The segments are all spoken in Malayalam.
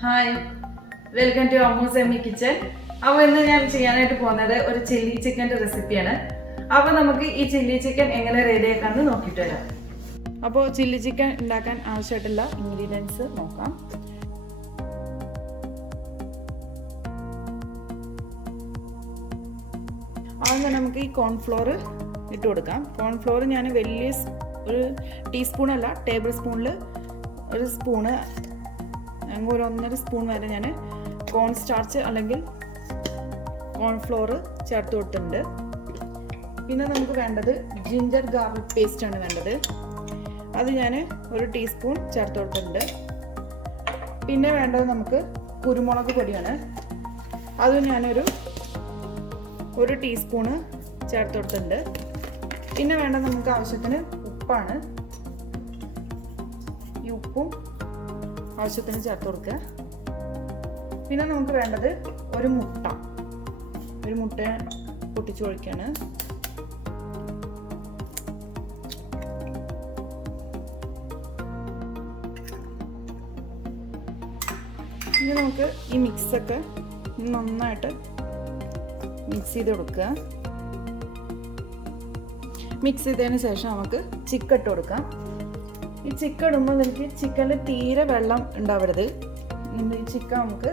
ഹായ്, വെൽക്കം ടു അമ്മൂസ് എമ്മി കിച്ചൻ. അപ്പോൾ ഇന്ന് ഞാൻ ചെയ്യാനായിട്ട് പോകുന്നത് ഒരു ചില്ലി ചിക്കൻ്റെ റെസിപ്പിയാണ്. അപ്പോൾ നമുക്ക് ഈ ചില്ലി ചിക്കൻ എങ്ങനെ റെഡിയാക്കാമെന്ന് നോക്കിയിട്ട് വരാം. അപ്പോൾ ചില്ലി ചിക്കൻ ഉണ്ടാക്കാൻ ആവശ്യമായിട്ടുള്ള ഇൻഗ്രീഡിയൻസ് നോക്കാം. ആദ്യം തന്നെ നമുക്ക് ഈ കോൺഫ്ലോർ ഇട്ട് കൊടുക്കാം. കോൺഫ്ലോർ ഞാൻ വലിയ ഒരു ടീസ്പൂണല്ല, ടേബിൾ സ്പൂണിൽ ഒരു സ്പൂണ്, ഒരു 1.5 സ്പൂൺ വരെ ഞാൻ കോൺ സ്റ്റാർച്ച് അല്ലെങ്കിൽ കോൺഫ്ലോർ ചേർത്ത് കൊടുത്തിട്ടുണ്ട്. പിന്നെ നമുക്ക് വേണ്ടത് ജിഞ്ചർ ഗാർലിക് പേസ്റ്റ് ആണ് വേണ്ടത്. അത് ഞാൻ ഒരു ടീസ്പൂൺ ചേർത്ത് കൊടുത്തിട്ടുണ്ട്. പിന്നെ വേണ്ടത് നമുക്ക് കുരുമുളക് പൊടിയാണ്. അത് ഞാനൊരു ടീസ്പൂണ് ചേർത്ത് കൊടുത്തിട്ടുണ്ട്. പിന്നെ വേണ്ടത് നമുക്ക് ആവശ്യത്തിന് ഉപ്പാണ്. ഈ ഉപ്പും ആവശ്യത്തിന് ചേർത്ത് കൊടുക്കുക. പിന്നെ നമുക്ക് വേണ്ടത് ഒരു മുട്ട പൊട്ടിച്ച് ഒഴിക്കുകയാണ്. ഇനി നമുക്ക് ഈ മിക്സൊക്കെ നന്നായിട്ട് മിക്സ് ചെയ്ത് കൊടുക്കുക. മിക്സ് ചെയ്തതിന് ശേഷം നമുക്ക് ചിക്കൻ ഇട്ട് കൊടുക്കാം. ഈ ചിക്കൻ ഇടുമ്പോൾ എനിക്ക് ചിക്കനിൽ തീരെ വെള്ളം ഉണ്ടാവരുത്. ഈ ചിക്കൻ നമുക്ക്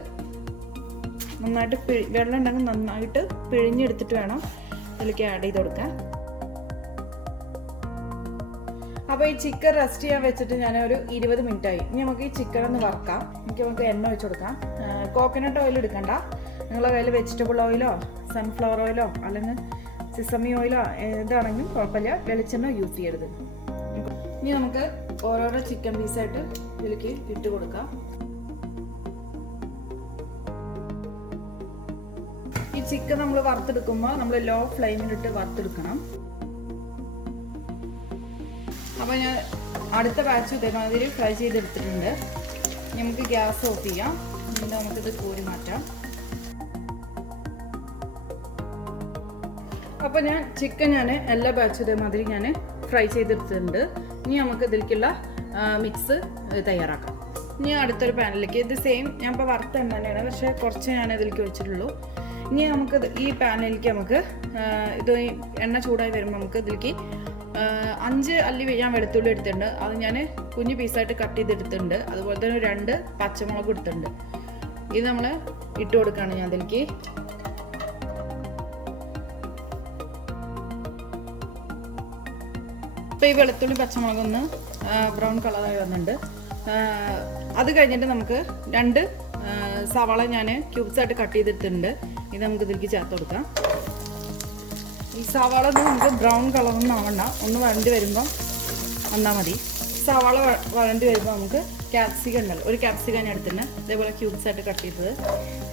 നന്നായിട്ട് വെള്ളം ഉണ്ടെങ്കിൽ നന്നായിട്ട് പിഴിഞ്ഞെടുത്തിട്ട് വേണം ഇതിലേക്ക് ആഡ് ചെയ്ത് കൊടുക്കാൻ. അപ്പോൾ ഈ ചിക്കൻ റെസ്റ്റ് ചെയ്യാൻ വെച്ചിട്ട് ഞാൻ ഒരു 20 മിനിറ്റ് ആയി. ഇനി നമുക്ക് ഈ ചിക്കൻ ഒന്ന് വറക്കാം. നമുക്ക് എണ്ണ ഒഴിച്ച് കൊടുക്കാം. കോക്കനട്ട് ഓയിൽ എടുക്കണ്ട. നിങ്ങളുടെ കയ്യിൽ വെജിറ്റബിൾ ഓയിലോ സൺഫ്ലവർ ഓയിലോ അല്ലെങ്കിൽ സിസമി ഓയിലോ ഏതാണെങ്കിലും കുഴപ്പമില്ല, വെളിച്ചെണ്ണ യൂസ് ചെയ്യരുത്. ഇനി നമുക്ക് ഓരോരോ ചിക്കൻ പീസായിട്ട് ഇതിലേക്ക് ഇട്ട് കൊടുക്കാം. ഈ ചിക്കൻ നമ്മൾ വറുത്തെടുക്കുമ്പോൾ നമ്മൾ ലോ ഫ്ലെയിമിലിട്ട് വറുത്തെടുക്കണം. അപ്പോൾ ഞാൻ അടുത്ത ബാച്ച് ഇതേമാതിരി ഫ്രൈ ചെയ്തെടുത്തിട്ടുണ്ട്. നമുക്ക് ഗ്യാസ് ഓഫ് ചെയ്യാം. എന്നിട്ട് നമുക്കിത് കോരി മാറ്റാം. അപ്പോൾ ചിക്കൻ എല്ലാ ബാച്ചും ഇതേമാതിരി ഞാൻ ഫ്രൈ ചെയ്തെടുത്തിട്ടുണ്ട്. ഇനി നമുക്ക് ഇതിലേക്കുള്ള മിക്സ് തയ്യാറാക്കാം. ഇനി അടുത്തൊരു പാനിലേക്ക് ഇത് സെയിം ഞാൻ ഇപ്പോൾ വറുത്ത എണ്ണ തന്നെയാണ്, പക്ഷേ കുറച്ച് ഞാൻ ഇതിലേക്ക് വെച്ചിട്ടുള്ളൂ. ഇനി നമുക്ക് ഈ പാനിലേക്ക് നമുക്ക് ഇത് എണ്ണ ചൂടായി വരുമ്പോൾ നമുക്ക് ഇതിലേക്ക് 5 അല്ലി ഞാൻ വെളുത്തുള്ളി എടുത്തിട്ടുണ്ട്. അത് ഞാൻ കുഞ്ഞു പീസായിട്ട് കട്ട് ചെയ്തെടുത്തിട്ടുണ്ട്. അതുപോലെ തന്നെ 2 പച്ചമുളക് എടുത്തിട്ടുണ്ട്. ഇത് നമ്മൾ ഇട്ട് കൊടുക്കുകയാണ് ഞാൻ ഇതിലേക്ക്. ഇപ്പോൾ ഈ വെളുത്തുള്ളി പച്ചമുളകൊന്ന് ബ്രൗൺ കളറായി വന്നിട്ടുണ്ട്. അത് കഴിഞ്ഞിട്ട് നമുക്ക് 2 സവാള ഞാൻ ക്യൂബ്സായിട്ട് കട്ട് ചെയ്തിട്ടുണ്ട്. ഇത് നമുക്ക് ഇതിലേക്ക് ചേർത്ത് കൊടുക്കാം. ഈ സവാള നമുക്ക് ബ്രൗൺ കളറൊന്നും ആവണ്ട, ഒന്ന് വഴണ്ടി വരുമ്പോൾ വന്നാൽ മതി. സവാള വഴണ്ടി വരുമ്പോൾ നമുക്ക് ക്യാപ്സിക്കം ഉണ്ടല്ലോ, ഒരു ക്യാപ്സിക്കം ഞാൻ എടുത്തിട്ടുണ്ട്, ഇതേപോലെ ക്യൂബ്സായിട്ട് കട്ട് ചെയ്തത്.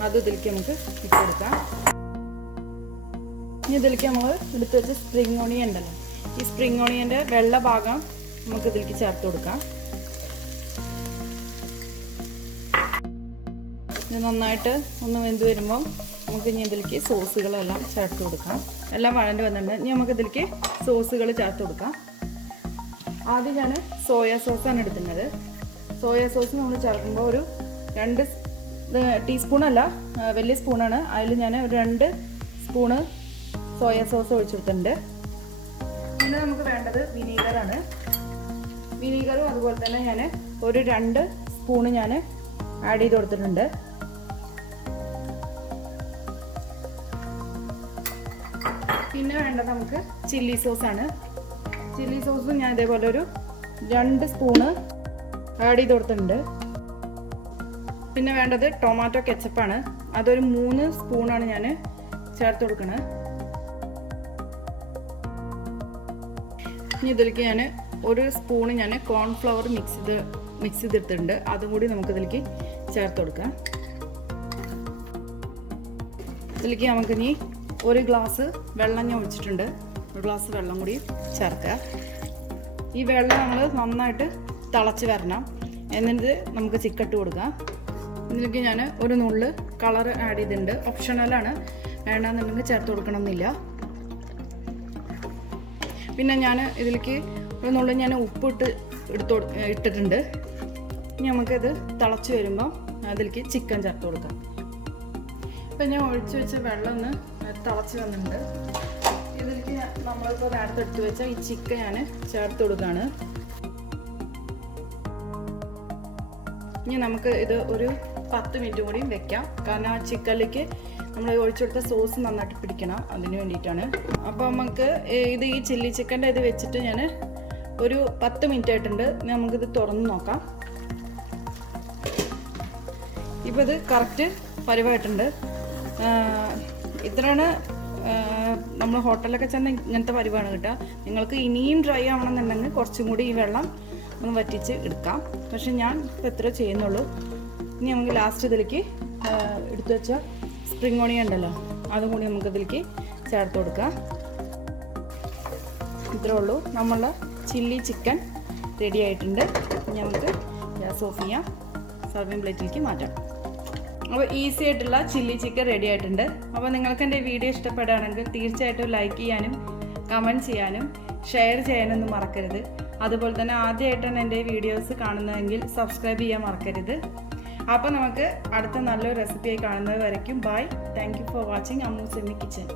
അത് ഇതിലേക്ക് നമുക്ക് ഇട്ട് കൊടുക്കാം. ഇനി ഇതിലേക്ക് നമ്മൾ എടുത്ത് വെച്ച് സ്പ്രിംഗ് ഓണിയൻ ഉണ്ടല്ലോ, ഈ സ്പ്രിംഗ് ഓണിയൻ്റെ വെള്ള ഭാഗം നമുക്ക് ഇതിലേക്ക് ചേർത്ത് കൊടുക്കാം. ഇത് നന്നായിട്ട് ഒന്ന് വെന്ത് വരുമ്പോൾ നമുക്ക് ഇനി ഇതിലേക്ക് സോസുകളെല്ലാം ചേർത്ത് കൊടുക്കാം. എല്ലാം വഴണ്ടി വന്നിട്ടുണ്ട്. ഇനി നമുക്ക് ഇതിലേക്ക് സോസുകൾ ചേർത്ത് കൊടുക്കാം. ആദ്യം ഞാൻ സോയാ സോസാണ് എടുക്കുന്നത്. സോയാ സോസ് നമ്മൾ ചേർക്കുമ്പോൾ ഒരു 2 ടീസ്പൂണല്ല, വലിയ സ്പൂണാണ്. അതിൽ ഞാൻ ഒരു 2 സ്പൂണ് സോയാ സോസ് ഒഴിച്ചെടുത്തിട്ടുണ്ട്. പിന്നെ നമുക്ക് വേണ്ടത് വിനീഗറാണ്. വിനീഗറും അതുപോലെ തന്നെ ഞാൻ ഒരു 2 സ്പൂണ് ഞാൻ ആഡ് ചെയ്ത് കൊടുത്തിട്ടുണ്ട്. പിന്നെ വേണ്ടത് നമുക്ക് ചില്ലി സോസാണ്. ചില്ലി സോസും ഞാൻ ഇതേപോലെ ഒരു 2 സ്പൂണ് ആഡ് ചെയ്ത് കൊടുത്തിട്ടുണ്ട്. പിന്നെ വേണ്ടത് ടൊമാറ്റോ കെച്ചപ്പാണ്. അതൊരു 3 സ്പൂണാണ് ഞാൻ ചേർത്ത് കൊടുക്കുന്നത്. ഇനി ഇതിലേക്ക് ഞാൻ ഒരു സ്പൂണ് ഞാൻ കോൺഫ്ലവർ മിക്സ് ചെയ്തിട്ടുണ്ട്. അതും കൂടി നമുക്ക് ഇതിലേക്ക് ചേർത്ത് കൊടുക്കാം. ഇതിലേക്ക് നമുക്കിനി 1 ഗ്ലാസ് വെള്ളം ഞാൻ ഒഴിച്ചിട്ടുണ്ട്. 1 ഗ്ലാസ് വെള്ളം കൂടി ചേർക്കുക. ഈ വെള്ളം നമ്മൾ നന്നായിട്ട് തിളച്ച് വരണം. എന്നിട്ട് നമുക്ക് ചിക്കൻ ഇട്ട് കൊടുക്കാം. ഇതിലേക്ക് ഞാൻ ഒരു നുള്ള് കളർ ആഡ് ചെയ്തിട്ടുണ്ട്. ഓപ്ഷണലാണ്, വേണമെന്നുണ്ടെങ്കിൽ ചേർത്ത് കൊടുക്കണമെന്നില്ല. പിന്നെ ഞാൻ ഇതിലേക്ക് ഒരു നുള്ളി ഞാൻ ഉപ്പ് ഇട്ടിട്ടുണ്ട്. ഇനി നമുക്കിത് തിളച്ച് വരുമ്പോൾ അതിലേക്ക് ചിക്കൻ ചേർത്ത് കൊടുക്കാം. ഇപ്പം ഞാൻ ഒഴിച്ച് വെച്ച വെള്ളം ഒന്ന് തിളച്ച് വന്നിട്ടുണ്ട്. ഇതിലേക്ക് നമ്മളിപ്പോൾ നേരത്തെ എടുത്ത് വെച്ച ഈ ചിക്കൻ ഞാൻ ചേർത്ത് കൊടുക്കുകയാണ്. ഇനി നമുക്ക് ഇത് ഒരു 10 മിനിറ്റ് കൂടിയും വെക്കാം. കാരണം ആ ചിക്കനിലേക്ക് നമ്മൾ ഒഴിച്ചു കൊടുത്ത സോസ് നന്നായിട്ട് പിടിക്കണം, അതിന് വേണ്ടിയിട്ടാണ്. അപ്പോൾ നമുക്ക് ഇത് ഈ ചില്ലി ചിക്കൻ്റെ ഇത് വെച്ചിട്ട് ഞാൻ ഒരു 10 മിനിറ്റ് ആയിട്ടുണ്ട്. നമുക്കിത് തുറന്ന് നോക്കാം. ഇപ്പോൾ ഇത് കറക്റ്റ് പരിവായിട്ടുണ്ട്. ഇത്രയാണ് നമ്മൾ ഹോട്ടലിലൊക്കെ ചെന്ന് ഇങ്ങനത്തെ പരിവാണ് കിട്ടുക. നിങ്ങൾക്ക് ഇനിയും ഡ്രൈ ആവണമെന്നുണ്ടെങ്കിൽ കുറച്ചും കൂടി ഈ വെള്ളം ഒന്ന് വറ്റിച്ച് എടുക്കാം. പക്ഷെ ഞാൻ ഇപ്പോൾ എത്ര ചെയ്യുന്നുള്ളൂ. ഇനി നമുക്ക് ലാസ്റ്റ് ഇതിലേക്ക് എടുത്തു വെച്ച സ്പ്രിംഗ് ഓണിയൻ ഉണ്ടല്ലോ, അതും കൂടി നമുക്ക് ഇതിലേക്ക് ചേർത്ത് കൊടുക്കാം. ഇത്രേ ഉള്ളൂ, നമ്മളുടെ ചില്ലി ചിക്കൻ റെഡി ആയിട്ടുണ്ട്. നമുക്ക് ഗ്യാസ് ഓഫ് ചെയ്യാം, സർവിങ് പ്ലേറ്റിലേക്ക് മാറ്റാം. അപ്പോൾ ഈസി ആയിട്ടുള്ള ചില്ലി ചിക്കൻ റെഡി ആയിട്ടുണ്ട്. അപ്പോൾ നിങ്ങൾക്ക് എൻ്റെ വീഡിയോ ഇഷ്ടപ്പെടുകയാണെങ്കിൽ തീർച്ചയായിട്ടും ലൈക്ക് ചെയ്യാനും കമൻറ്റ് ചെയ്യാനും ഷെയർ ചെയ്യാനൊന്നും മറക്കരുത്. അതുപോലെ തന്നെ ആദ്യമായിട്ടാണ് എൻ്റെ വീഡിയോസ് കാണുന്നതെങ്കിൽ സബ്സ്ക്രൈബ് ചെയ്യാൻ മറക്കരുത്. അപ്പോൾ നമുക്ക് അടുത്ത നല്ലൊരു റെസിപ്പിയായി കാണുന്നത് വരയ്ക്കും. Bye. Thank you for watching Ammu's in the kitchen.